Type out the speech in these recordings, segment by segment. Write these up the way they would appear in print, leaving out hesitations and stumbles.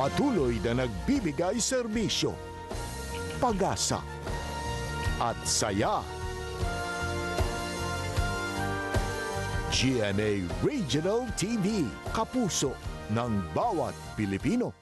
Patuloy na nagbibigay serbisyo, pag-asa at saya. GMA Regional TV, kapuso ng bawat Pilipino.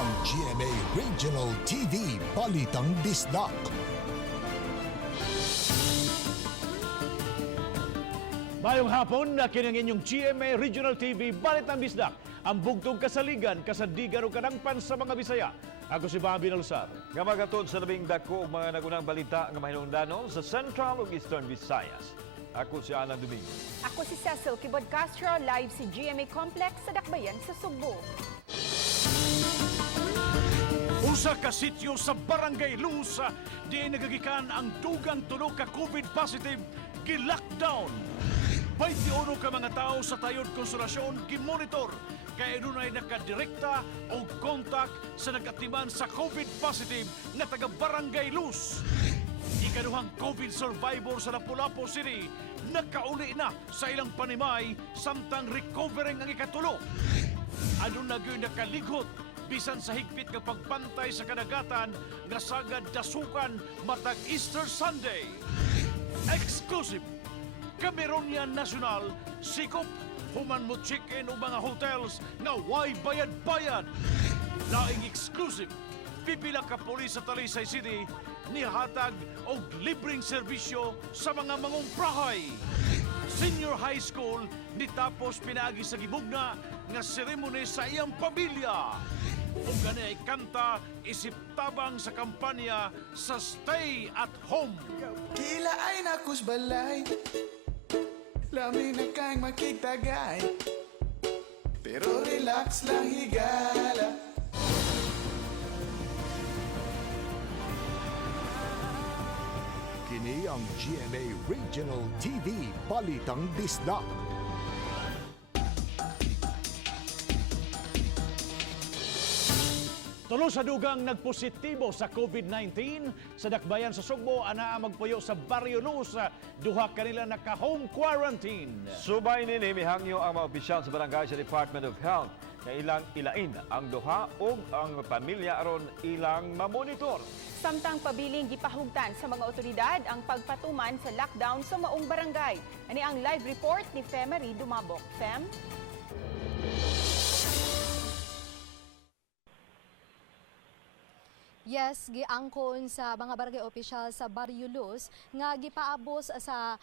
Ang GMA Regional TV Balitang Bisdak. Mayong hapon na kinang inyong GMA Regional TV Balitang Bisdak, ang bugtong kasaligan, kasadigan o kanangpan sa mga Bisaya. Ako si Bobby Nalsar. Nga magatod sa labing dako mga nagunang balita nga mahinungdanon sa Central ug Eastern Visayas. Ako si Alan Domingo. Ako si Cecil Kibod Castro, live si GMA Complex sa Dakbayan sa Sugbo. Usa ka sityo sa Barangay Luz, di nagagikan ang dugang tulo ka COVID positive, gi-lockdown. 21 ka mga tao sa Tayod Konsolasyon gi-monitor, kaya nunay nakadirekta o kontak sa nagatiman sa COVID positive na taga Barangay Luz. Ikaduhang COVID survivor sa Lapu-Lapu City, nakauli na sa ilang panimay, samtang recovering ang ikatulo. Ano na gyud nakaligot bisan sa higpit nga pagpantay sa kadagatan nga sagad dasukan matag Easter Sunday. Exclusive! Cameronian National, sikop, human mo check-in o mga hotels nga way bayad-bayad. Laing exclusive, pipila ka pulis sa Talisay City, nihatag og libreng serbisyo sa mga mangumprahay. Senior high school, nitapos pinaagi sa gibugna nga seremony sa iyang pamilya. O ganay kanta, isip tabang sa kampanya sa Stay at Home. Kila ay nakus balay, lami na kang makitagay, pero relax lang higala. Kini ang GMA Regional TV Balitang Bisdak. Tulo sa dugang nagpositibo sa COVID-19 sa Dakbayan sa Sugbo, anaa magpuyo sa Barrio Luz, duha kanila naka-home quarantine. Subay nini mihangyo ang mga opisyal sa barangay sa Department of Health na ilang ilain ang duha o ang pamilya aron ilang mamonitor. Samtang pabiling gipahugtan sa mga otoridad ang pagpatuman sa lockdown sa maong barangay. Ani ang live report ni Femery Dumabok. Fem? Yes, giangkon sa mga barangay official sa Barrio Luz nga gipaabos sa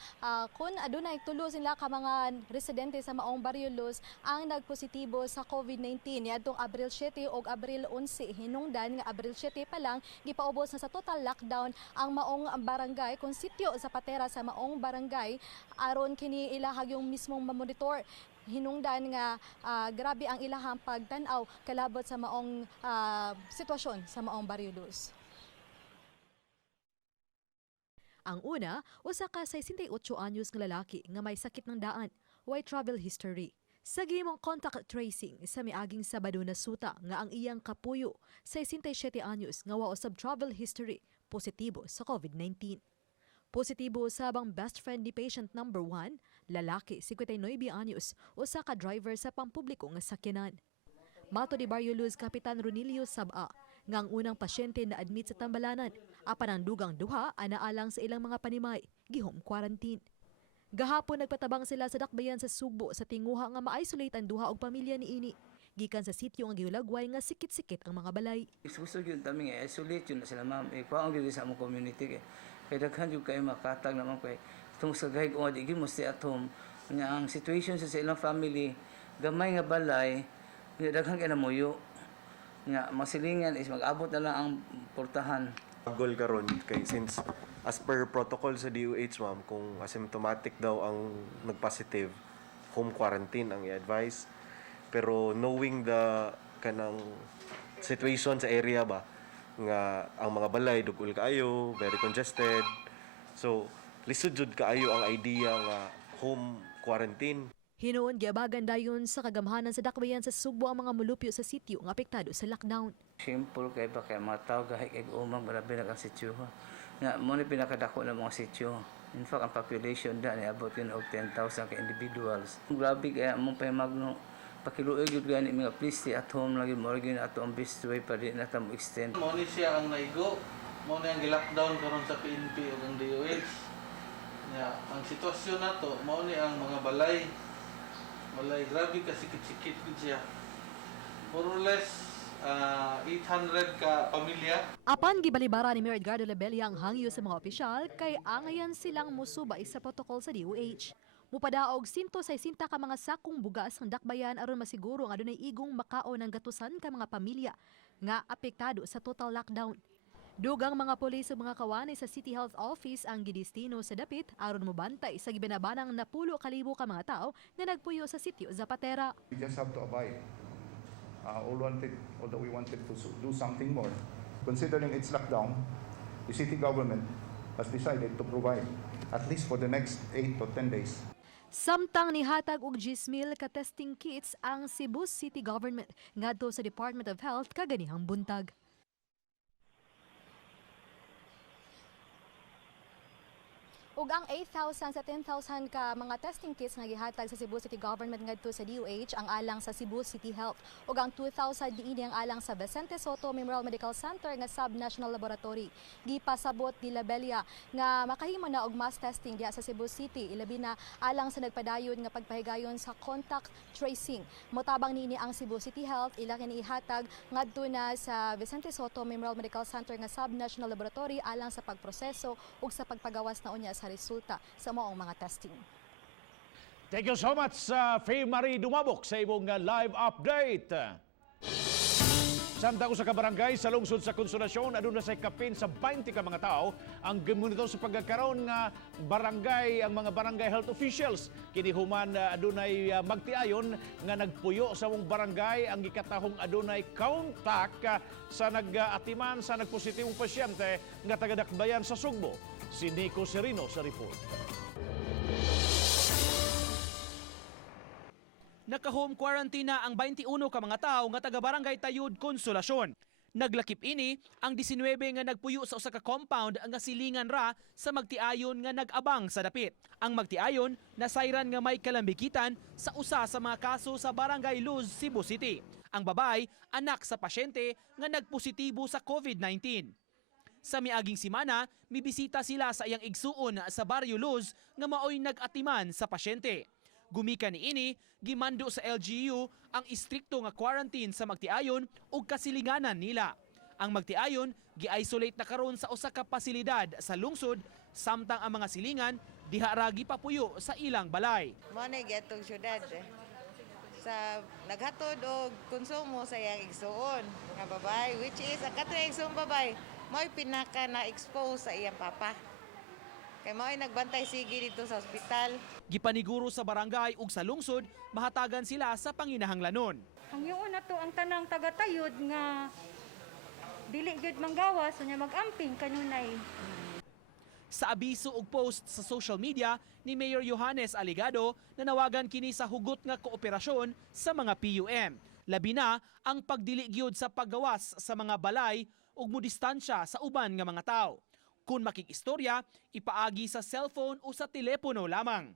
kun adunay tulo sila ka mga residente sa maong Barrio Luz ang nagpositibo sa COVID-19 niadtong Abril 7 ug Abril 11. Hinungdan nga Abril 7 pa lang gipaubos na sa total lockdown ang maong barangay kun sityo sa patera sa maong barangay aron kini ilahag yung mismong mamonitor. Hinungdan nga grabe ang ilahang pagtanaw kalabot sa maong sitwasyon sa maong Barrio Luz. Ang una, usa ka 68 anyos nga lalaki nga may sakit ng daan, way travel history. Sa gimong contact tracing sa miaging Sabado na suta nga ang iyang kapuyo, 67 anyos nga wa usab travel history, positibo sa COVID-19. Positibo sabang best friend ni patient number 1, lalaki, 59 anyos, usa ka driver sa pampubliko nga sakyanan. Mato di Barrio Luz Kapitan Ronilio Saba, nga ang unang pasyente na admit sa Tambalanan, apan ang dugang duha anaalang sa ilang mga panimay, gihome quarantine. Gahapon nagpatabang sila sa Dakbayan sa Sugbo sa tinguha nga ma-isolate ang duha og pamilya ni ini. Gikan sa sityo ang giulagway nga sikit-sikit ang mga balay. Gusto yun kami nga isolate yun na sila ma'am. Kuha ang gili sa among community. Kaya daghan yung kayo makatag naman kay itong sa gahig o di mo stay at home. Ang situation sa ilang family, gamay nga balay, daghan kayo na muyo. Nga masilingan is mag-abot na lang ang portahan. Goal karon kay since as per protocol sa DOH ma'am, kung asymptomatic daw ang nagpositive, home quarantine ang i-advise. Pero knowing the kanang situation sa area ba nga ang mga balay dugol kaayo, very congested. So lisod jud kaayo ang idea nga home quarantine. Hinuon giabagan dayon sa kagamhanan sa dakbayan sa Sugbo ang mga mulupyo sa sitio nga apektado sa lockdown. Simple kay ba kay mga tao gahi kay umang grabe na ang sityo. Nga mo ni pinakadako ng mga sityo. In fact, ang population da ni abot yun og 10,000 ka individuals. Grabe kaya mo pa magno pakiluoy gyud gani mga please stay at home lagi mo gyud ato ang best way pa di na ta mo extend. Mo ni siya ang naigo, mo ni ang gi-lockdown karon sa PNP ug ang DOH. Ya, ang sitwasyon nato mo ni ang mga balay. Balay grabe ka sikit-sikit gud siya. More or less 800 ka pamilya. Apan gibalibara ni Mayor Edgardo Labella ang hangyo sa mga opisyal kay angayan silang musubay sa protocol sa DOH. Mupadaog 160 ka mga sakong bugas ang dakbayan aron masiguro nga adunay igong makao ng gatusan ka mga pamilya nga apektado sa total lockdown. Dugang mga pulis ug mga kawani sa City Health Office ang gidestino sa dapit aron mobantay sa gibinabanang napulo ka libo ka mga tao nga nagpuyo sa sitio Zapatera. We just have to abide. Although we wanted to do something more, considering it's lockdown, the city government has decided to provide at least for the next 8 to 10 days. Samtang nihatag og 10,000 ka testing kits ang Cebu City Government ngadto sa Department of Health kaganihang buntag. Ug ang 8,000 sa 10,000 ka mga testing kits nga gihatag sa Cebu City Government ngadto sa DOH ang alang sa Cebu City Health ug ang 2,000 diini ang alang sa Vicente Soto Memorial Medical Center nga Sub-National Laboratory. Gipasabot ni Labella nga makahimo na og mass testing diha sa Cebu City ilabi na alang sa nagpadayon nga pagpahigayon sa contact tracing. Motabang niini ang Cebu City Health ila kini ihatag ngadto na sa Vicente Soto Memorial Medical Center nga Sub-National Laboratory alang sa pagproseso ug sa pagpagawas na unya sa resulta sa maong mga testing. Thank you so much, Faye Marie Dumabok, sa imong live update. Samtang sa kabarangay sa lungsod sa Konsolasyon, aduna sa kapin sa 20 ka mga tao ang gimonito sa pagkakaroon nga barangay, ang mga barangay health officials. Kini human adunay magtiayon nga nagpuyo sa mong barangay ang gikatahong adunay contact sa nag-atiman sa nagpositibong pasyente nga taga-dakbayan sa Sugbo. Si Nico Serino sa report. Naka-home quarantine na ang 21 ka mga tao nga taga-barangay Tayud, Konsolasyon. Naglakip ini ang 19 nga nagpuyo sa usa ka compound nga silingan ra sa magtiayon nga nag-abang sa dapit. Ang magtiayon nasayran nga may kalambikitan sa usa sa mga kaso sa Barangay Luz, Cebu City. Ang babay, anak sa pasyente nga nagpositibo sa COVID-19. Sa miaging simana, mibisita sila sa iyang igsuon sa Barrio Luz nga maoy nag-atiman sa pasyente. Gumikan ni ini, gimando sa LGU ang istrikto nga quarantine sa magtiayon ug kasilinganan nila. Ang magtiayon gi-isolate na karon sa usa ka pasilidad sa lungsod samtang ang mga silingan diha ra gipapuyo sa ilang balay. Mo na gatong syudad sa naghatod og konsumo sa iyang igsuon nga babay, which is ang katong igsuon babay mo'y pinaka na-expose sa iyang papa. Kaya mo'y nagbantay sige dito sa ospital. Gipaniguro sa barangay ug sa lungsod, mahatagan sila sa panginahanglanon. Ang yun na to, ang tanang taga-tayod nga dili gud manggawas, nya mag-amping kanunay. Sa abiso ug post sa social media ni Mayor Johannes Aligado, nanawagan kini sa hugot nga kooperasyon sa mga PUM. Labi na ang pagdili gyud sa paggawas sa mga balay ug mudistansya sa uban nga mga tao. Kung makikistorya, ipaagi sa cellphone o sa telepono lamang.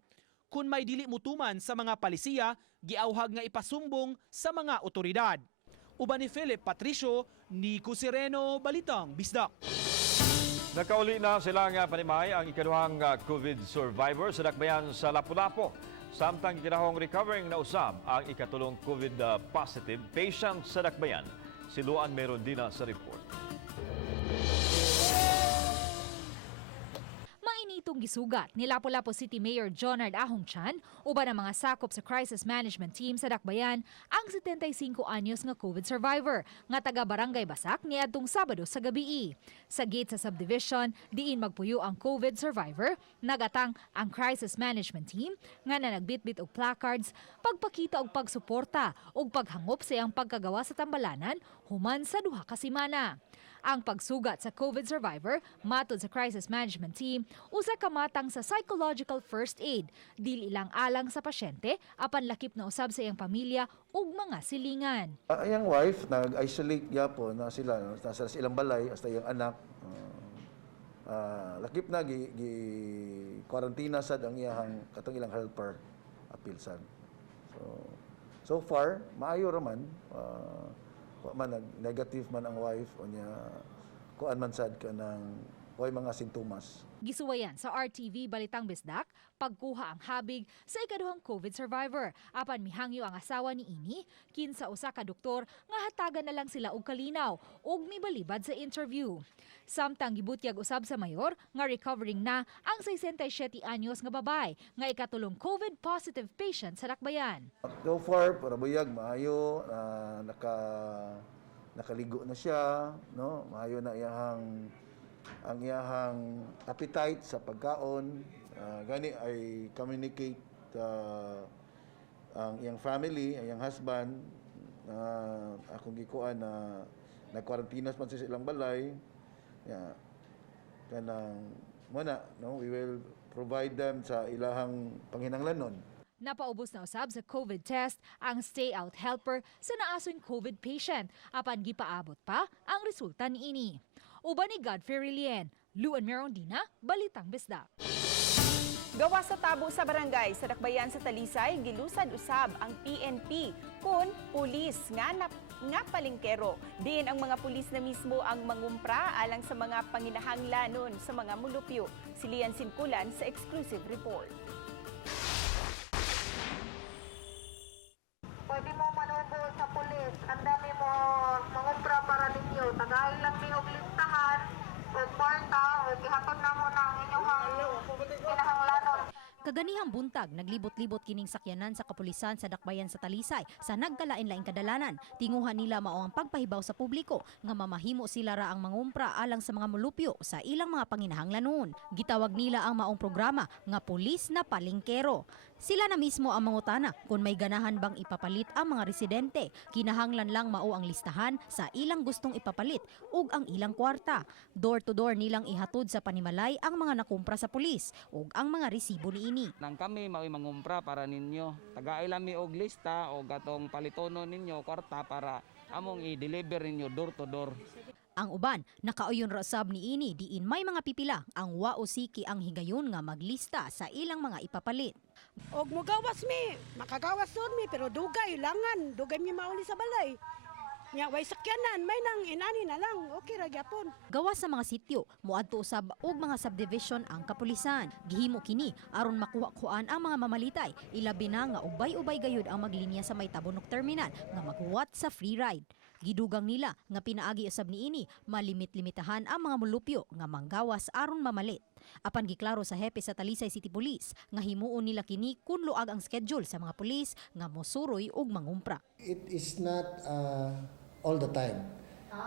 Kung may dili mutuman sa mga palisiya, giauhag nga ipasumbong sa mga otoridad. Uban ni Philip Patricio, Nico Sereno, Balitang Bisdak. Nakauli na sila nga panimay ang ikaduhang COVID survivor sa dakbayan sa Lapu-Lapu. Samtang ikinahong recovering na usab ang ikatulong COVID positive patient sa dakbayan. Si Luan meron din sa report. Mainitong gisugat ni Lapu-Lapu City Mayor Jonard Ahongchan uban ang mga sakop sa crisis management team sa Dakbayan ang 75 anyos nga COVID survivor nga taga Barangay Basak niadtong Sabado sa gabi. Sa gate sa subdivision diin magpuyo ang COVID survivor, nagatang ang crisis management team nga nagbitbit og placards, pagpakita og pagsuporta ug paghangop sa iyang pagkagawa sa tambalanan human sa duha ka semana. Ang pagsugat sa COVID survivor, matod sa crisis management team, usa ka matang sa psychological first aid, dili lang alang sa pasyente, apan lakip na usab sa iyang pamilya ug mga silingan. Iyang wife, nag-isolate yapon na sila, nasa ilang balay, hasta iyang anak. Lakip na, gi-quarantine sad ang iyang katong ilang helper, apilsan. So far, maayo raman. Negative man ang wife o niya kuan man sad ka ng way mga sintomas. Gisuwayan sa RTV Balitang Bisdak, pagkuha ang habig sa ikaduhang COVID survivor. Apan mihangyo ang asawa ni Ini, kinsa usa ka doktor nga hatagan na lang sila og kalinaw ug mibalibad sa interview. Samtang gibutyag usab sa mayor nga recovering na ang 67 anyos nga babay nga ikatulong COVID positive patient sa Dakbayan. So far, para buyag maayo, nakaligo na siya, no? Maayo na ang iyahang appetite sa pagkaon. Gani ay communicate ang iyang family, ang iyang husband, akong gikuan na nagkwarantinas man sa ilang balay. Kanang muna, no? We will provide them sa ilahang panginahanglanon. Napaubos na usab sa COVID test ang stay-out helper sa naasoy COVID patient. Apan gipaabot pa ang resulta niini. Uban ni Godfrey Rilien, Luan Merondina, Balitang Bisdak. Gawa sa tabo sa barangay sa Dakbayan sa Talisay, gilusad usab ang PNP kun pulis nga palingkero. Diin ang mga pulis na mismo ang mangumpra alang sa mga panginahanglanon sa mga mulupyo. Si Lian Sinkulan sa exclusive report. Pwede mo manubo sa pulis. Ang dami mo mangumpra para ninyo. Tagay lang ni og listahan o kwarta o gihatod na mo ng inyong kinahanglanon. Kaganihang buntag, naglibot-libot kining sakyanan sa kapulisan sa Dakbayan sa Talisay sa nagkalain-laing kadalanan. Tinguhan nila mao ang pagpahibaw sa publiko nga mamahimo sila ra ang mangumpra alang sa mga mulupyo sa ilang mga panginahanglanon. Gitawag nila ang maong programa nga pulis na palingkero. Sila na mismo ang mangutana kung may ganahan bang ipapalit ang mga residente. Kinahanglan lang mao ang listahan sa ilang gustong ipapalit ug ang ilang kwarta. Door-to-door nilang ihatod sa panimalay ang mga nakumpra sa pulis ug ang mga resibo niini. Nang kami mao'y mangumpra para ninyo. Tagailan mi og lista o gatong palitono ninyo kwarta para among i-deliver ninyo door-to-door. Ang uban, nakauyon rasab ni ini diin may mga pipila ang wa o siki ang higayon nga maglista sa ilang mga ipapalit. Og mugawas mi, makagawas doon mi, pero dugay langan, dugay mi mauli sa balay. Nya way sakyanan, may nang inani na lang, okay ra gyapon. Gawas sa mga sityo, muadto usab og mga subdivision ang kapulisan. Gihimo kini aron makuha-kuan ang mga mamalitay, ilabi na nga ubay-ubay gayud ang maglinya sa may tabunok terminal nga maghuwat sa free ride. Gidugang nila nga pinaagi usab niini malimit-limitahan ang mga mulupyo nga manggawas aron mamalit. Apan giklaro sa hepe sa Talisay City Police nga himuon nila kini kun luag ang schedule sa mga pulis nga mosuroy og mangumpra. It is not all the time.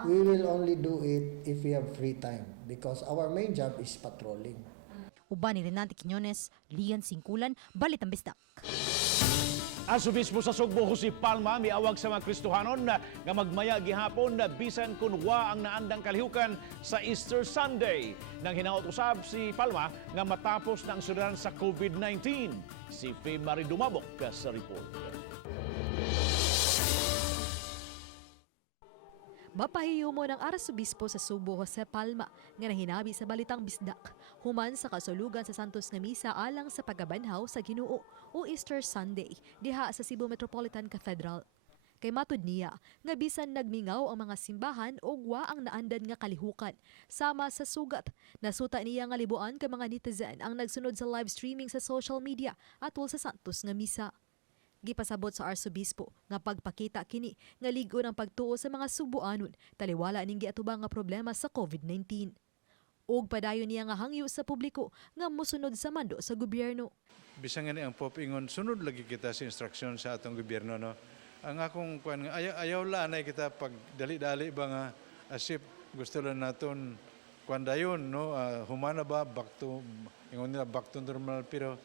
We will only do it if we have free time because our main job is patrolling. Uban ni Renante Quiñones, Lian Singkulan, Balitang Bisdak. Aso mismo sa Sugbo, Jose Palma, miawag sa mga Kristohanon nga magmaya gihapon na bisan kun wa ang naandang kalihukan sa Easter Sunday. Nang hinaot usab si Palma nga matapos na ang sudaran sa COVID-19. Si Femari Dumabok sa report. Mapahiyo mo ng Arsobispo sa Subo, Jose Palma nga nahinabi sa Balitang Bisdak human sa kasulugan sa Santos nga Misa alang sa pagabanhaw sa Ginoo o Easter Sunday diha sa Cebu Metropolitan Cathedral. Kay matud niya nga bisan nagmingaw ang mga simbahan o wa ang naandan nga kalihukan sama sa sugat. Nasuta niya nga libuan ka mga netizen ang nagsunod sa live streaming sa social media atol sa Santos nga Misa. Gipasabot sa Arsobispo nga pagpakita kini nga ligo ng pagtuo sa mga Subuanon taliwala ning giatubang nga problema sa COVID-19. ug padayon niya nga hangyo sa publiko nga mosunod sa mando sa gobyerno. Bisan nga ang pop ingon sunod lagi kita sa instruction sa atong gobyerno, no. Ang akong kuan nga ayaw la na kita pag dali-dali ba nga asip gusto lang naton kuan dayon, no, humana ba back to ingon nila back to normal, pero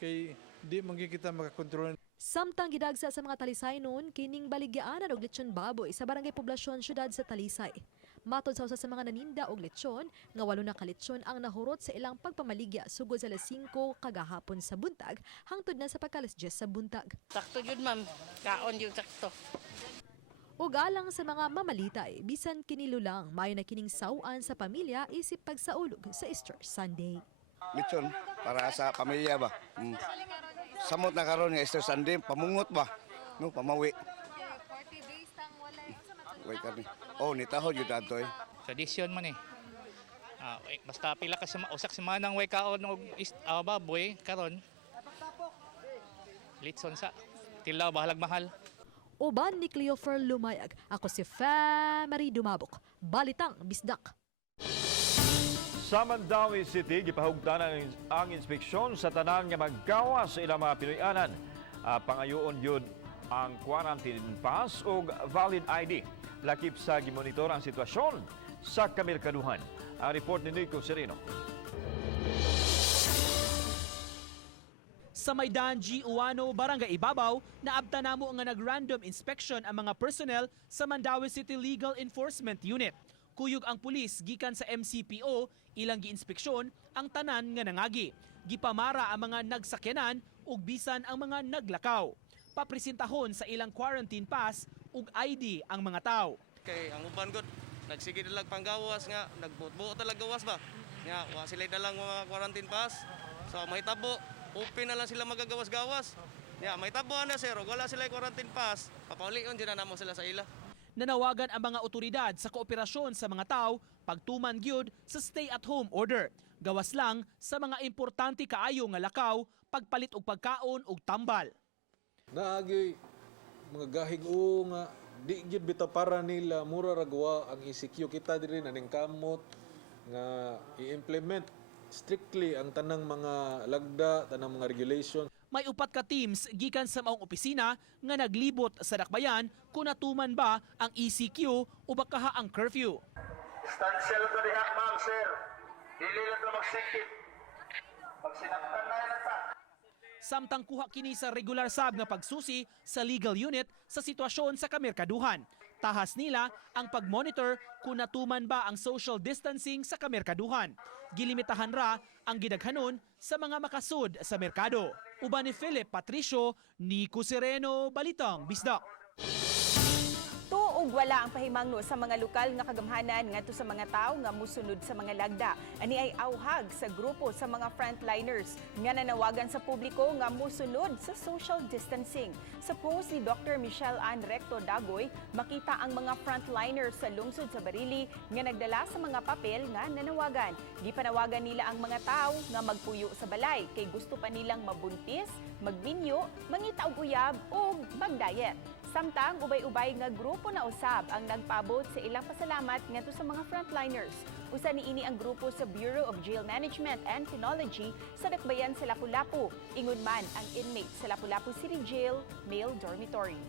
kay di man kita makakontrol. Samtang gidagsa sa mga Talisay noon kining baligyaanan og lechon baboy sa barangay poblasyon syudad sa Talisay. Matod sa usa sa mga naninda og lechon nga 8 na ka lechon ang nahurot sa ilang pagpamaligya sugod sa alas 5 kagahapon sa buntag hangtod na sa pagkalas 10 sa buntag. Sakto jud ma'am, kaon jud sakto. Ug alang sa mga mamalitay, bisan kinilulang mayo na kining sawan sa pamilya isip pagsaulog sa Easter Sunday. Lechon para sa pamilya ba. Samot na karon nga Easter Sunday, pamungot ba? No, pamawi. 40 days tang walay Wait kami. Oh, nitaho jud ato eh. Tradisyon man eh. Basta pila ka usak semanang way kaon og baboy karon. Litson sa tilaw bahalag mahal. Uban ni Cleofer Lumayag, ako si Marie Dumabok, Balitang Bisdak. Sa Mandawi City, gipahugdanan ang inspeksyon sa tanan nga maggawas sa ilang mga Pinoyanan. Pangayoon yun ang quarantine pass o valid ID. Lakip sa gimonitor ang sitwasyon sa kamerkaduhan. Ang report ni Nico Sereno. Sa Maydan G1 Barangay Ibabaw, naabta namo nga nag-random inspection ang mga personnel sa Mandawi City Legal Enforcement Unit. Kuyog ang pulis gikan sa MCPO, ilang giinspeksyon ang tanan nga nangagi. Gipamara ang mga nagsakyanan ug bisan ang mga naglakaw. Papresentahon sa ilang quarantine pass ug ID ang mga tao. Kay ang uban gud nagsige dalag panggawas nga nagbuo talaga gawas ba. Nga wa sila dalang mga quarantine pass. So mahitabo open na lang sila magagawas-gawas. Ya, mahitabo na sir, wala sila quarantine pass. Papaulion din na namo sila sa ila. Nanawagan ang mga otoridad sa kooperasyon sa mga tao pagtuman gyud sa stay-at-home order. Gawas lang sa mga importante kaayo nga lakaw, pagpalit og pagkaon ug tambal. Naagi mga gahig nga di gyud bitaw para nila mura ragwa ang ECQ kita diri naning kamot nga i-implement strictly ang tanang mga lagda, tanang mga regulation. May 4 ka teams gikan sa maong opisina nga naglibot sa dakbayan kung natuman ba ang ECQ o baka ang curfew. Stand sila to diha, ma'am, sir. Dili lang to magsikip. Pag sinaktan na yan ta. Samtang kuha kini sa regular sab nga pagsusi sa legal unit sa sitwasyon sa kamerkaduhan. Tahas nila ang pag-monitor kung natuman ba ang social distancing sa kamerkaduhan. Gilimitahan ra ang gidaghanon sa mga makasud sa merkado. Uban ni Philip Patricio, Nico Sereno, Balitang Bisdak. Tuog wala ang pahimangno sa mga lokal nga kagamhanan ngadto sa mga tawo nga musunod sa mga lagda. Ani ay awhag sa grupo sa mga frontliners nga nanawagan sa publiko nga musunod sa social distancing. Sa post ni Dr. Michelle Ann Recto Dagoy, makita ang mga frontliners sa lungsod sa Barili nga nagdala sa mga papel nga nanawagan. Gipanawagan nila ang mga tawo nga magpuyo sa balay kay gusto pa nilang mabuntis, magminyo, mangita og uyab o magdayet. Samtang ubay-ubay nga grupo na usab ang nagpaabot sa ilang pasalamat ngadto sa mga frontliners. Usa niini ang grupo sa Bureau of Jail Management and Penology sa dakbayan sa Lapu-Lapu. Ingon man ang inmate sa Lapu-Lapu City Jail Male Dormitory.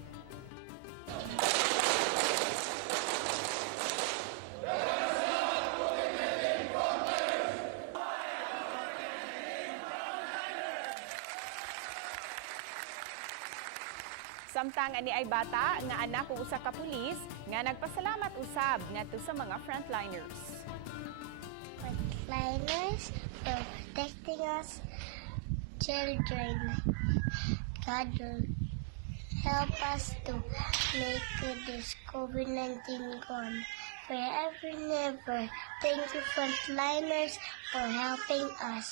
Samtang ani ay bata nga anak o usa ka pulis nga nagpasalamat usab ngadto sa mga frontliners. Frontliners for protecting us children. God will help us to make this COVID-19 gone forever and ever. Thank you, frontliners, for helping us.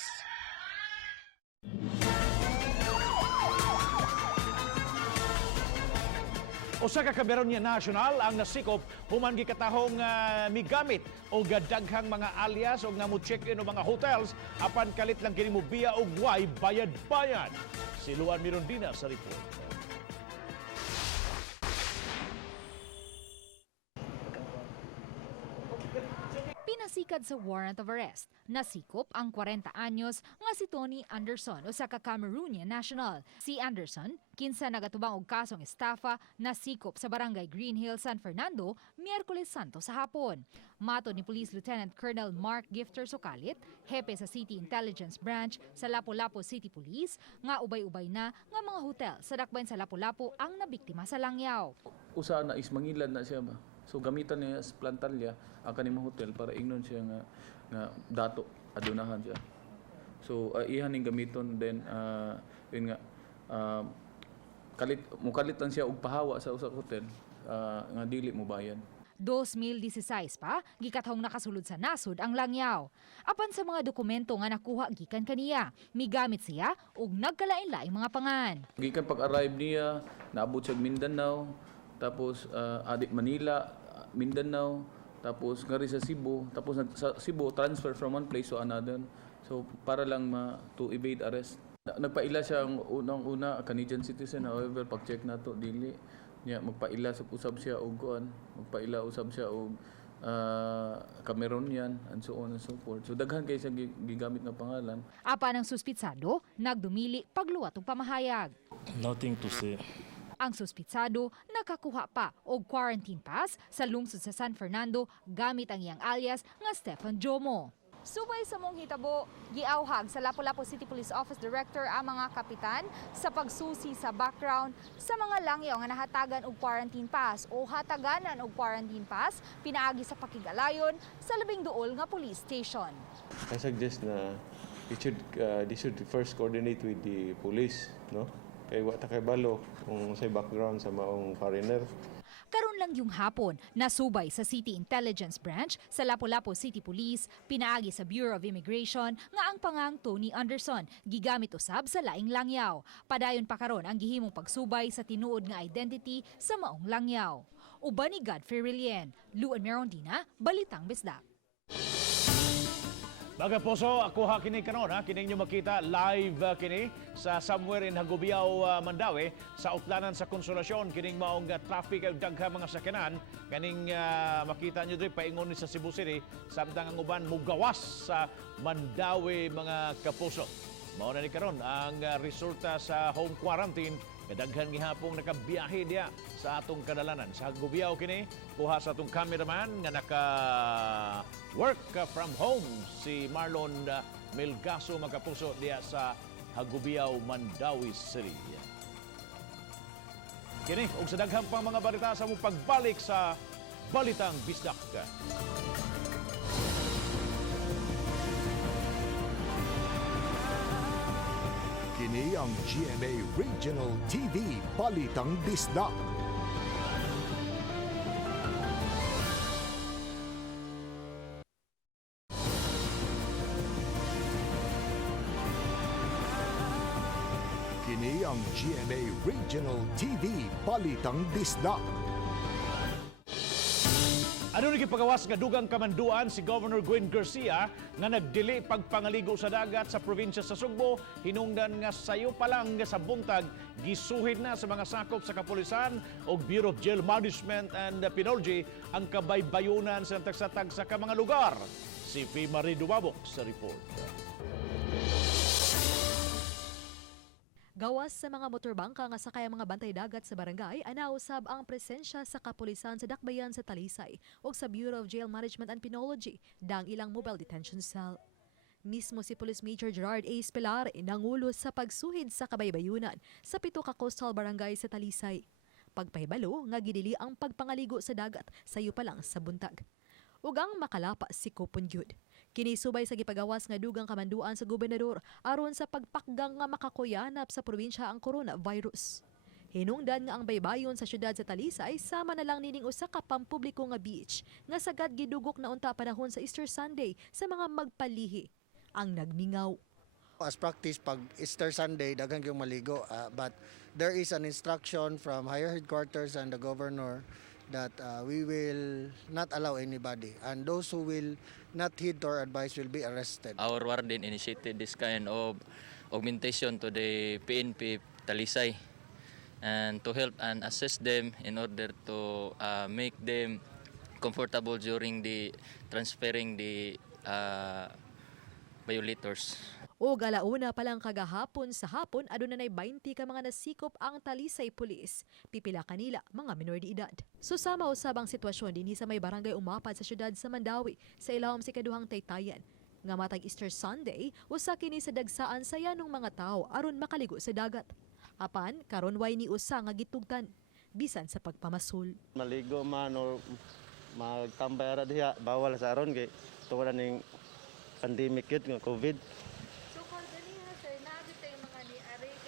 Usa ka kameronya national ang nasikop human gikatahong migamit o gadaghang mga alias o nga mo check-in o mga hotels apan kalit lang kini mo biya og way bayad-bayad. Si Luan Mirondina sa report. Pinasikat gikan sa warrant of arrest. Nasikop ang 40 anyos nga si Tony Anderson usa ka Cameroonian national. Si Anderson kinsa nagatubang og kasong estafa nasikop sa barangay Green Hill, San Fernando, Miyerkules Santo sa hapon. Mato ni Police Lieutenant Colonel Mark Gifter Sokalit, hepe sa City Intelligence Branch sa Lapu-Lapu City Police, nga ubay-ubay na nga mga hotel sa dakbayan sa Lapu-Lapu ang nabiktima sa langyaw. Usa na is mangilad na siya ba. So gamitan niya sa plantalya ang kanimo hotel para ingnon siya nga dato adunahan siya. So iyan ning gamiton then yun nga mukalit lang siya og pahawa sa usa ka hotel nga dili mo bayan. 2016 pa, gikathong nakasulod sa nasod ang langyaw. Apan sa mga dokumento nga nakuha gikan kaniya, migamit siya og nagkalain-laing mga pangan. Gikan pag-arrive niya, naabot siya Mindanao, tapos adik Manila, Mindanao, tapos ngari sa Cebu, tapos sa Cebu transfer from one place to another. So para lang to evade arrest. Nagpaila siya ang unang-una Canadian citizen, however pag-check nato dili niya magpaila sa usab siya og kuan, magpaila usab siya og Cameroonian and so on and so forth. So daghan kay siya gigamit nga pangalan. Apan ang suspitsado nagdumili pagluwat og pamahayag. Nothing to say. Ang suspitsado nakakuha pa og quarantine pass sa lungsod sa San Fernando gamit ang iyang alias nga Stefan Jomo. Subay sa mong hitabo, giawhag sa Lapu-Lapu City Police Office Director ang mga kapitan sa pagsusi sa background sa mga langyaw nga nahatagan og quarantine pass o hataganan og quarantine pass pinaagi sa pakigalayon sa labing duol nga police station. I suggest na they should first coordinate with the police, no? Kay wa ta kay balo kung sa background sa maong foreigner. Karon lang yung hapon, nasubay sa City Intelligence Branch sa Lapu-Lapu City Police, pinaagi sa Bureau of Immigration nga ang pangang Tony Anderson gigamit usab sa laing langyaw. Padayon pa karon ang gihimong pagsubay sa tinuod nga identity sa maong langyaw. Uban ni Godfrey Rilien, Luan Merondina, Balitang Bisdak. Mga puso, ako kini kanon kining nyo makita live kini sa somewhere in Hagubiao, Mandawi sa utlanan sa Konsolasyon kining maong traffic ug dagha mga sakyanan kaning makita nyo diri paingon ni sa Cebu City samtang ang uban mugawas sa Mandawi mga kapuso. Mao na ni karon ang resulta sa home quarantine kadaghan gihapong nakabiyahe diya sa atong kadalanan sa Hagubiao kini kuha sa atong cameraman nga naka work from home si Marlon Melgaso magapuso diya sa Hagubiao, Mandawi City. Kini og sa daghang pang mga balita sa mong pagbalik sa Balitang Bisdak. Kini ang GMA Regional TV Balitang Bisdak. Kini ang GMA Regional TV Balitang Bisdak. Ano nagipagawas nga dugang kamanduan si Governor Gwen Garcia nga nagdili pagpangaligo sa dagat sa probinsya sa Sugbo, hinungdan nga sayo pa lang nga sa buntag gisuhid na sa mga sakop sa kapulisan o Bureau of Jail Management and Penology ang kabaybayunan sa tagsatag sa mga lugar. Si P. Marie Dumabok sa report. Gawas sa mga motorbangka nga sakay ang mga bantay dagat sa barangay, anausab ang presensya sa kapulisan sa dakbayan sa Talisay o sa Bureau of Jail Management and Penology dang ilang mobile detention cell. Mismo si Police Major Gerard A. Spelare nangulo sa pagsuhid sa kabaybayunan sa 7 ka coastal barangay sa Talisay. Pagpahibalo nga gidili ang pagpangaligo sa dagat sayo pa lang sa buntag. Ug ang makalapa si Kopon Gyud. Kini subay sa gipagawas nga dugang kamanduan sa gobernador aron sa pagpakgang nga makakuyanap sa probinsya ang coronavirus. Hinungdan nga ang baybayon sa syudad sa Talisay sama na lang nining usa ka pampubliko nga beach nga sagad gidugok na unta panahon sa Easter Sunday sa mga magpalihi ang nagningaw. As practice, pag Easter Sunday, daghang yung maligo. But there is an instruction from higher headquarters and the governor that we will not allow anybody. And those who will not heed to our advice will be arrested. Our warden initiated this kind of augmentation to the PNP Talisay and to help and assist them in order to make them comfortable during the transferring the violators. O galauna palang kagahapon sa hapon, adunay 20 ka mga nasikop ang Talisay Police. Pipila kanila mga minor de edad. Susama usab ang sitwasyon dinhi sa may barangay Umapad sa syudad sa Mandawi sa ilawom si kaduhang taytayan. Nga matag Easter Sunday, usa kini sa dagsaan sa yanong mga tao aron makaligo sa dagat. Apan karon way ni usa nga gitugtan bisan sa pagpamasul. Maligo man or magtambay ara diha bawal sa aron kay tungod ning pandemic yun nga COVID.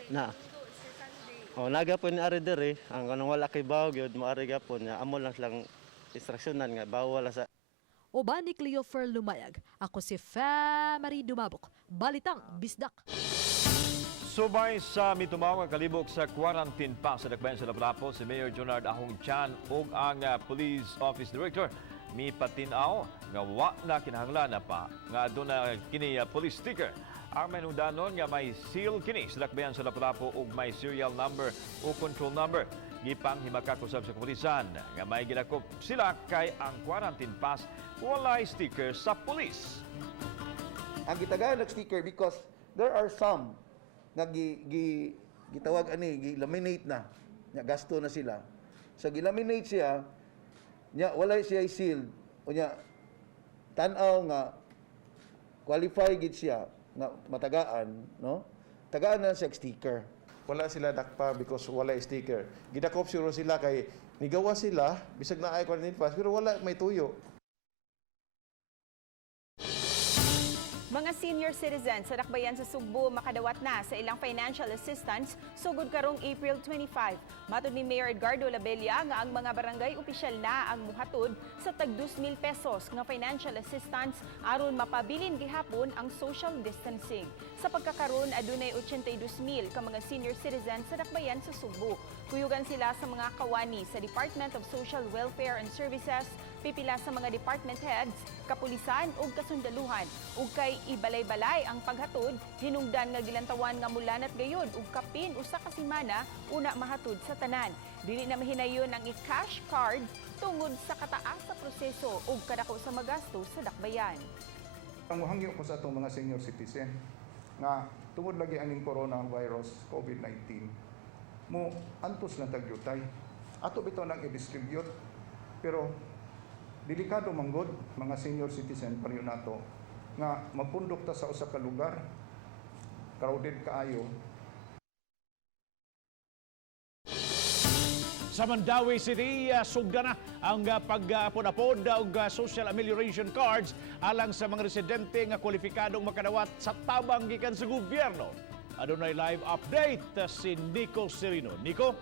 Na. Oh, naga po ni ari dere, ang kanang wala kay bawog yun, maari gapon nya amo lang silang instruksyonan nga bawal sa. Uban ni Cleofer Lumayag, ako si Marie Dumabok, Balitang Bisdak. Subay sa mitumawang kalibok sa quarantine pa sa dakbayan sa Lapu-Lapu si Mayor Jonard Ahong Chan ug ang Police Office Director mi patinaw nga wa na kinahanglan na pa nga aduna kini police sticker. Ang manudanon nga may seal kini sa dakbayan sa Lapu-Lapu ug may serial number o control number. Gipang himakak usab sa kapulisan nga may gidakop sila kay ang quarantine pass walay sticker sa police. Ang gitagayan ng sticker because there are some nga gitawag ani gi-laminate na nya gasto na sila. So gi-laminate siya nya walay siya sealed o nya tan-aw nga qualify gid siya na matagaan, no? Tagaan na siya sticker. Wala sila dakpa because wala sticker. Gidakop siguro sila kay nigawa sila bisag na ay quarantine pass pero wala may tuyo. Mga senior citizens sa dakbayan sa Sugbo makadawat na sa ilang financial assistance sugod karong April 25. Matud ni Mayor Edgardo Labella nga ang mga barangay opisyal na ang muhatod sa tag 2,000 pesos nga financial assistance aron mapabilin gihapon ang social distancing. Sa pagkakaroon adunay 82,000 ka mga senior citizens sa dakbayan sa Sugbo. Kuyugan sila sa mga kawani sa Department of Social Welfare and Services, pipila sa mga department heads, kapulisan ug kasundaluhan ug kay ibalay-balay ang paghatod hinungdan nga gilantawan nga mulanat gayud ug kapin usa ka semana una mahatod sa tanan. Dili na mahinayon ang i-cash card tungod sa kataas sa proseso ug kadako sa magasto sa dakbayan. Ang muhangyo ko sa atong mga senior citizen nga tungod lagi aning coronavirus COVID-19 mo antos na tagyutay ato bitaw nang i-distribute pero delikado manggod mga senior citizen pareho nato nga magpundok ta sa usa ka lugar crowded kaayo. Sa Mandawi City, sugda na ang pag-apod-apod og social amelioration cards alang sa mga residente nga kwalipikadong makadawat sa tabang gikan sa gobyerno. Adunay live update si Nico Serino. Nico?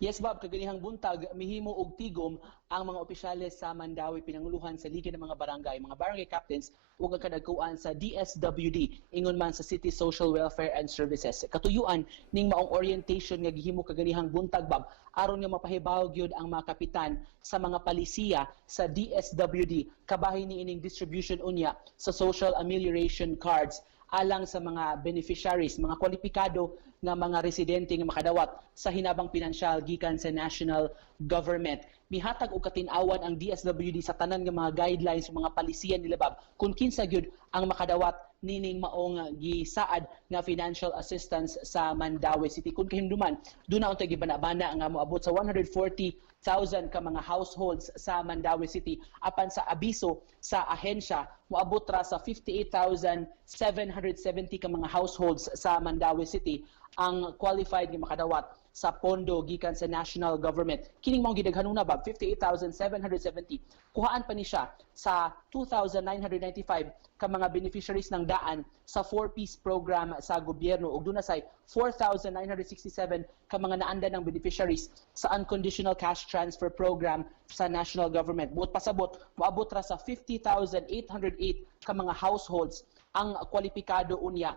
Yes, Bob, kaganihang buntag, mihimo og tigom ang mga opisyales sa Mandawi pinanguluhan sa Liga ng mga barangay captains ug ang kadagkuan sa DSWD ingon man sa City Social Welfare and Services. Katuyuan ning maong orientation nga gihimo kaganihang buntag, Bob, aron nga mapahibaw gyud ang mga kapitan sa mga palisiya sa DSWD kabahin ni ining distribution unya sa social amelioration cards alang sa mga beneficiaries, mga kwalipikado nga mga residente nga makadawat sa hinabang pinansyal gikan sa national government. Mihatag og katin-awan ang DSWD sa tanan nga mga guidelines sa mga palisiya nila, Bob, kung kinsa gyud ang makadawat nining maong gisaad nga financial assistance sa Mandawi City. Kung kahimduman, doon na untay gibana-bana nga moabot sa 140,000 ka mga households sa Mandawi City. Apan sa abiso sa ahensya, moabot ra sa 58,770 ka mga households sa Mandawi City ang qualified nga makadawat sa pondo gikan sa national government. Kining mao gidaghanuna, Bob, 58,770. Kuhaan pa ni siya sa 2,995 ka mga beneficiaries ng daan sa 4-piece program sa gobyerno ug dunay 4,967 ka mga naanda ng beneficiaries sa unconditional cash transfer program sa national government. Buot pasabot, moabot ra sa 50,808 ka mga households ang kwalipikado unya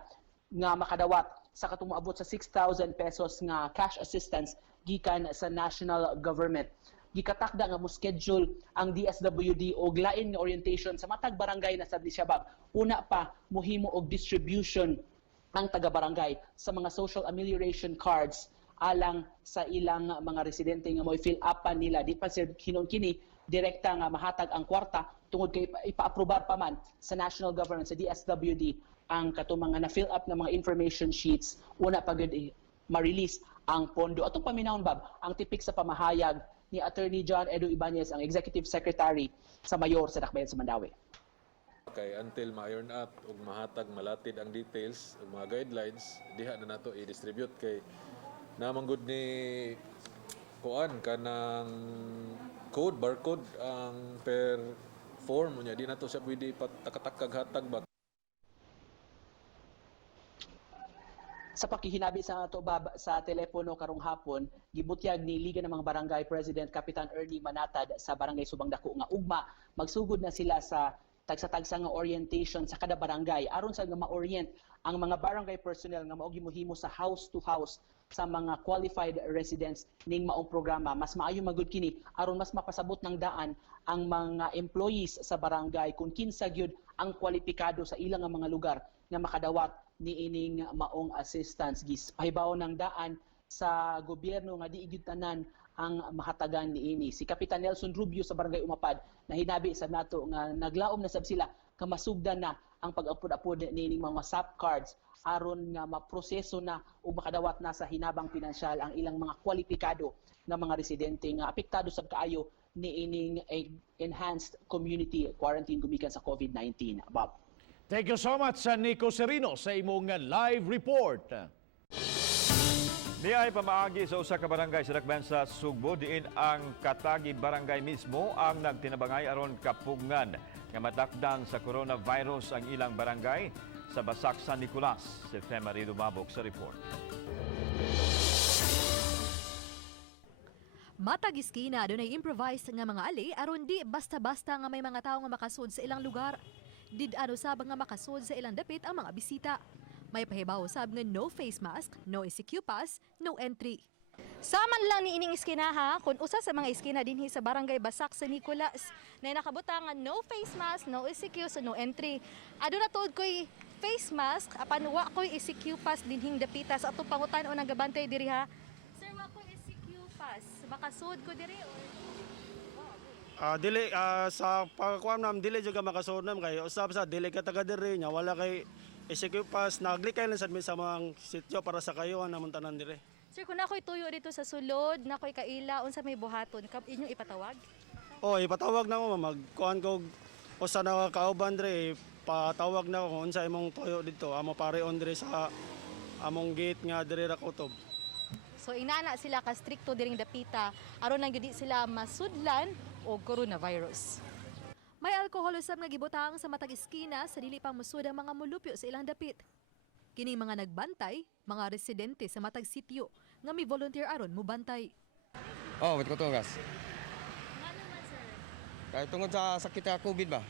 nga makadawat sa katong moabot sa 6,000 pesos nga cash assistance gikan sa national government. Gikatakda nga mo schedule ang DSWD og lain nga orientation sa matag barangay na sabni siya, Bob. Una pa mohimo og distribution ang taga-barangay sa mga social amelioration cards alang sa ilang mga residente nga mo fill up pa nila. Di pa sir hinon kini direkta nga mahatag ang kwarta tungod kay ipa-aprobar pa man sa national government sa DSWD ang katong mga na-fill up ng mga information sheets una pa gud ma-release ang pondo. Atong paminahon bab ang tipik sa pamahayag ni Attorney John Edu Ibanez, ang Executive Secretary sa Mayor sa Dakbayan sa Mandawi. Kay until ma-iron out ug mahatag malatid ang details ug mga guidelines, diha na nato i-distribute kay namang good ni kuan kanang code barcode ang per form nya di nato siya pwede patakatag hatag ba. Sa pakihinabi sa ato bab sa telepono karong hapon, gibutyag ni Liga ng mga Barangay President Kapitan Ernie Manatad sa Barangay Subang Dako nga ugma magsugod na sila sa tagsa-tagsa nga orientation sa kada barangay aron sa nga ma-orient ang mga barangay personnel nga mao gimuhimo sa house to house sa mga qualified residents ning maong programa. Mas maayo magud kini aron mas mapasabot ng daan ang mga employees sa barangay kung kinsa gyud ang kwalipikado sa ilang mga lugar nga makadawat niining maong assistance. Pahibaw ng daan sa gobyerno nga di gyud tanan ang mahatagan niini. Si Kapitan Nelson Rubio sa Barangay Umapad na hinabi sa nato nga naglaom na sab sila kamasugdan na ang pag-apod-apod niining mga SAP cards aron nga maproseso na o makadawat na sa hinabang pinansyal ang ilang mga kwalipikado na mga residente nga apektado sab kaayo niining enhanced community quarantine gumikan sa COVID-19. Bob. Thank you so much, Nico Serino, sa imong live report. Niay pamaagi sa usa ka barangay sa Dakbayan sa Sugbo diin ang katagi barangay mismo ang nagtinabangay aron kapugngan nga matakdan sa coronavirus ang ilang barangay sa Basak San Nicolas. Si Femari Dumabok sa report. Matag iskina adunay improvised nga mga ali aron di basta-basta nga may mga tawo nga makasud sa ilang lugar. Did-ano sab nga makasud sa ilang dapit ang mga bisita. May pahibaw sab nga no face mask, no ECQ pass, no entry. Saman lang ni ining iskinaha kung usa sa mga iskina dinhi sa Barangay Basak sa Nicolas na nakabutangan no face mask, no ECQ, so no entry. Aduna tuod koy face mask apan wa koy ECQ pass dinhing dapita sa atong pangutan o nagabantay diri ha. Sir, wa koy ECQ pass. Makasud ko diri or dili sa pagkuam nam dili juga makasud nam kay usab sa dili ka taga diri nya wala kay ECQ pass naglikay lang sad mi sa mga sitio para sa kayo namon tanan dire. Sir, kung ako'y tuyo dito sa sulod, nako'y kaila, unsa may buhaton, inyong ipatawag? Oh, ipatawag na ko magkuan ko usa na kauban dire patawag na ko unsa imong tuyo dito amo pare on dire sa among gate nga dire ra kutob. So inana sila ka stricto diring dapita aron lang gyud sila masudlan og coronavirus. May alkohol usab nga gibutang sa matag iskina sa dili pa musud ang mga mulupyo sa ilang dapit. Kining mga nagbantay, mga residente sa matag sitio nga may volunteer aron mubantay. Oh, wait ko to, gas. Ano man, sir? Kahit tungod sa sakit sa COVID ba?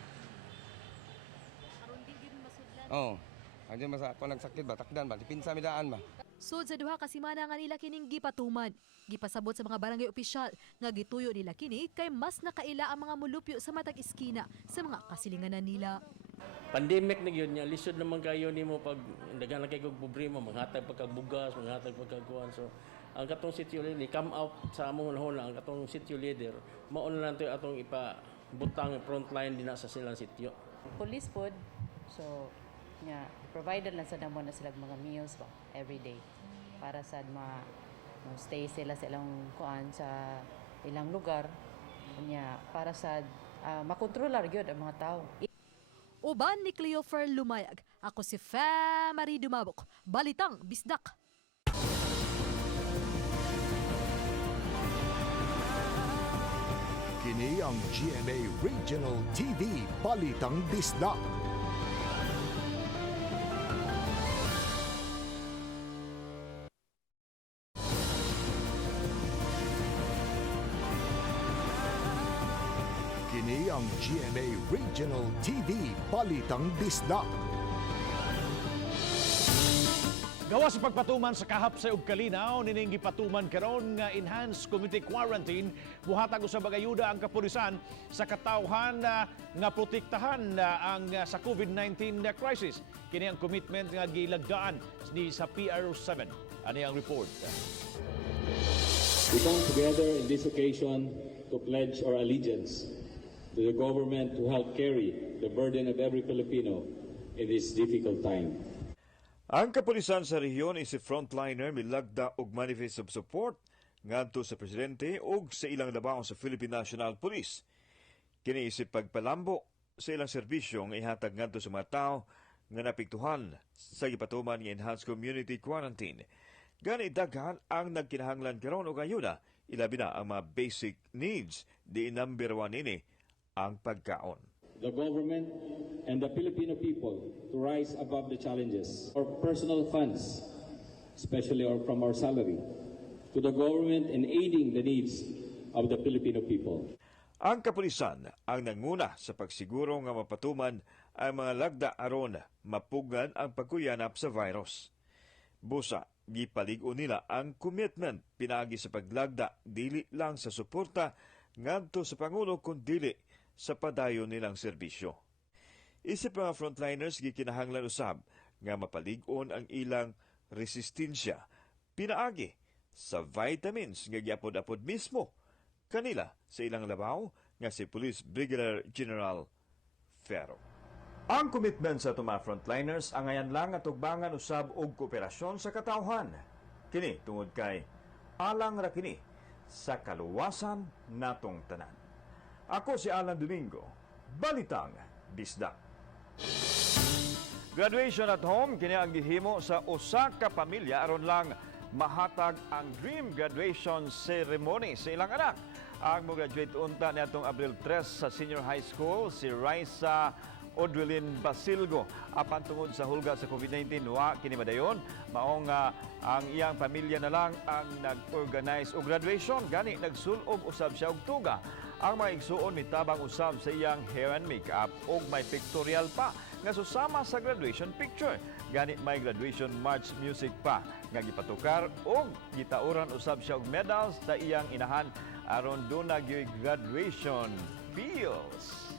Aron di gyud masudlan. Oh. Adi masa ako nagsakit ba, takdan ba, dipinsa mi daan ba. Sud sa duha ka semana nga nila kining gipatuman. Gipasabot sa mga barangay opisyal nga gituyo nila kini kay mas nakaila ang mga mulupyo sa matag iskina sa mga kasilinganan nila. Pandemic na yun, lisod naman kayo nimo pag daghan kay kog problema, maghatag pagkabugas, maghatag pagkakuan. So ang katong city leader come out sa among nahon ang katong city leader mao na lang to atong ipabutang frontline din sa silang sitio. Police pod, so nya provided lang sa damo na sila mga meals ba every day para sa stay sila sa ilang kuan sa ilang lugar nya para sa makontrolar gyud ang mga tao. Uban ni Cleofer Lumayag, ako si Femari Dumabok, Balitang Bisdak. Kini ang GMA Regional TV Balitang Bisdak. Kini ang GMA Regional TV Balitang Bisdak. Gawa sa pagpatuman sa kahapsay ug kalinaw nining gipatuman karon nga enhanced community quarantine buhatag usab og ayuda ang kapulisan sa katawhan nga protektahan ang sa COVID-19 crisis. Kini ang commitment nga gilagdaan ni sa PR7. Ani ang report. We come together in this occasion to pledge our allegiance to the government to help carry the burden of every Filipino in this difficult time. Ang kapulisan sa rehiyon is si frontliner milagda og manifest of support ngadto sa presidente ug sa ilang labaw sa Philippine National Police. Kini isip pagpalambo sa ilang serbisyo nga ihatag ngadto sa mga tao nga napiktuhan sa gipatuman nga enhanced community quarantine. Gani daghan ang nagkinahanglan karon og ayuda, ilabi na ang mga basic needs. Di number 1 ini ang pagkaon. The government and the Filipino people to rise above the challenges. Our personal funds, especially from our salary, to the government in aiding the needs of the Filipino people. Ang kapulisan ang nanguna sa pagsiguro nga mapatuman ang mga lagda aron mapugan ang pagkuyanap sa virus. Busa, gipaligo nila ang commitment pinagi sa paglagda dili lang sa suporta ngadto sa Pangulo kundi sa padayon nilang serbisyo. Isip mga frontliners gikinahanglan usab nga mapalig-on ang ilang resistensya pinaagi sa vitamins nga giapod-apod mismo kanila sa ilang labaw nga si Police Brigadier General Ferro. Ang commitment sa mga frontliners ang ayan lang at tugbangan usab og kooperasyon sa katawhan. Kini tungod kay alang ra kini sa kaluwasan natong tanan. Ako si Alan Domingo, Balitang Bisdak. Graduation at home kini ang gihimo sa usa ka pamilya aron lang mahatag ang dream graduation ceremony sa ilang anak. Ang mo-graduate unta niadtong Abril 3 sa senior high school si Raisa Odwelin Basilgo. Apan tungod sa hulga sa COVID-19 wa kini madayon maong ang iyang pamilya na lang ang nag-organize og graduation. Gani nagsulob usab siya og tuga. Ang mga igsuon mitabang usab sa iyang hair and makeup ug may pictorial pa nga susama sa graduation picture. Gani may graduation march music pa nga gipatukar ug gitauran usab siya og medals sa iyang inahan aron do na gyud graduation feels.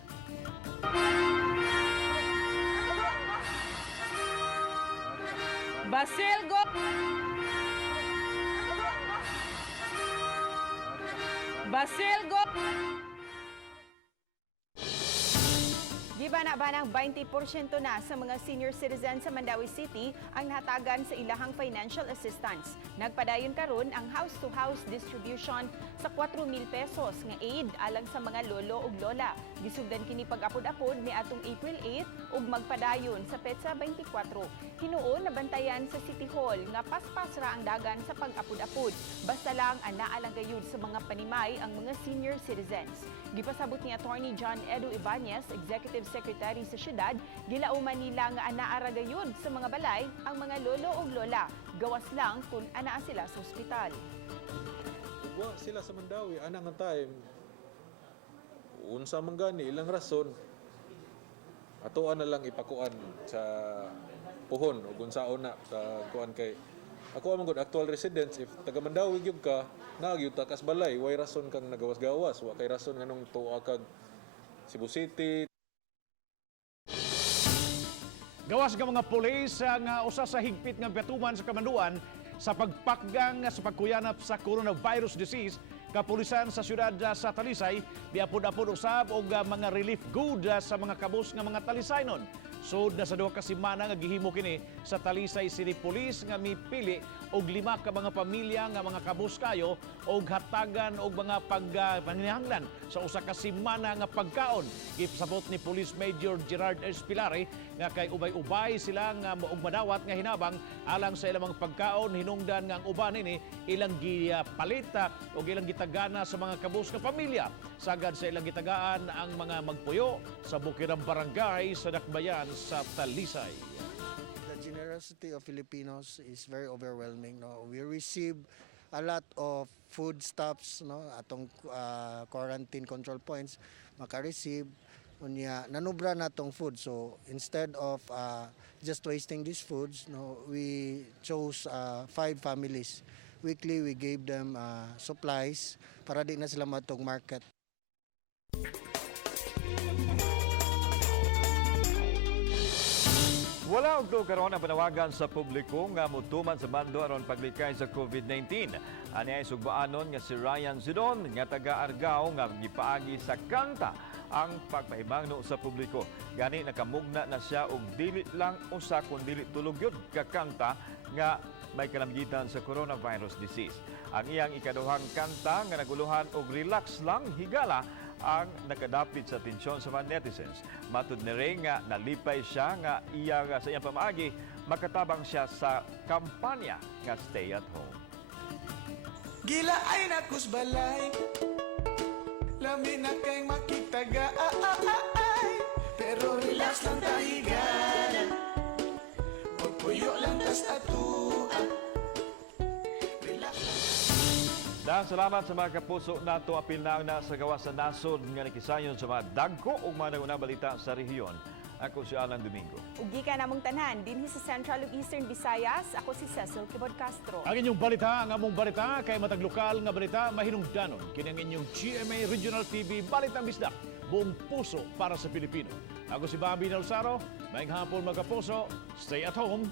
Basilgo! Basilgo! Gibana-banang 20% na sa mga senior citizens sa Mandawi City ang nahatagan sa ilahang financial assistance. Nagpadayon karon ang house-to-house distribution sa 4,000 pesos nga aid alang sa mga lolo ug lola. Gisugdan kini pag-apod-apod ni atong April 8 ug magpadayon sa petsa 24. Hinuon nabantayan sa City Hall nga paspas ra ang dagan sa pag-apod-apod. Basta lang anaa lang gayud sa mga panimay ang mga senior citizens. Gipasabot ni Attorney John Edu Ibanez, Executive Secretary sa syudad, gilauman nila nga anaa ra gayud sa mga balay ang mga lolo ug lola. Gawas lang kung anaa sila sa ospital. Wa sila sa Mandawi ana nga time unsa man gani ilang rason atoan na lang ipakuan sa puhon ug unsaon na sa kuan kay ako among good actual residents if taga Mandawi gyud ka nagyud ta kas balay way rason kang nagawas-gawas wa kay rason nganong tuwa kag Cebu City. Gawas nga mga pulis nga usa sa higpit nga patuman sa kamanduan sa pagpakgang sa pagkuyanap sa coronavirus disease. Kapulisan sa syudad sa Talisay biapod-apod usab og mga relief good sa mga kabus nga mga Talisaynon. Sud na sa duha ka semana nga gihimo kini sa Talisay City Police nga mipili og 5 ka mga pamilya nga mga kabus kayo og hatagan og mga pagpanginahanglan sa usa ka semana nga pagkaon. Gipasabot ni Police Major Gerard Espilare nga kay ubay-ubay sila nga og madawat nga hinabang alang sa ilang mga pagkaon hinungdan nga ang uban ini ilang gipalita og ilang gitagana sa mga kabus nga pamilya. Sagad sa ilang gitagaan ang mga magpuyo sa bukirang barangay sa Dakbayan sa Talisay. The generosity of Filipinos is very overwhelming. No? We receive a lot of foodstuffs, no? Atong quarantine control points, maka-receive. Unya, nanubra na tong food. So instead of just wasting these foods, no, we chose 5 families. Weekly, we gave them supplies para di na sila matong market. Wala og karon ang panawagan sa publiko nga mutuman sa bando aron paglikay sa COVID-19. Ani ay sugbaanon nga si Ryan Zidon nga taga Argao nga gipaagi sa kanta ang pagpahimangno sa publiko. Gani nakamugna na siya og dili lang usa kun dili tulog yun ka kanta nga may kalamgitan sa coronavirus disease. Ang iyang ikaduhang kanta nga naguluhan og relax lang higala ang nakadapit sa atensyon sa mga netizens. Matud ni Ray nga nalipay siya nga sa iyang pamaagi makatabang siya sa kampanya nga stay at home. Gila ay nakus balay, lamin na kay makitaga pero relax lang tahigan, magpuyo lang tas atuan. Dahil salamat sa mga kapuso nato apil na ang nasa gawas sa nasod nga nakisayon sa mga dagko o mga nag-una balita sa rehiyon. Ako si Alan Domingo. Ugi ka namong tanan dinhi sa Central ug Eastern Visayas. Ako si Cecil Kibod Castro. Ang inyong balita, ang among balita kay matag lokal nga balita mahinungdanon. Kini ang inyong GMA Regional TV Balitang Bisdak. Buong puso para sa Pilipino. Ako si Bambi Nalsaro. Maayong hapon mga kapuso. Stay at home.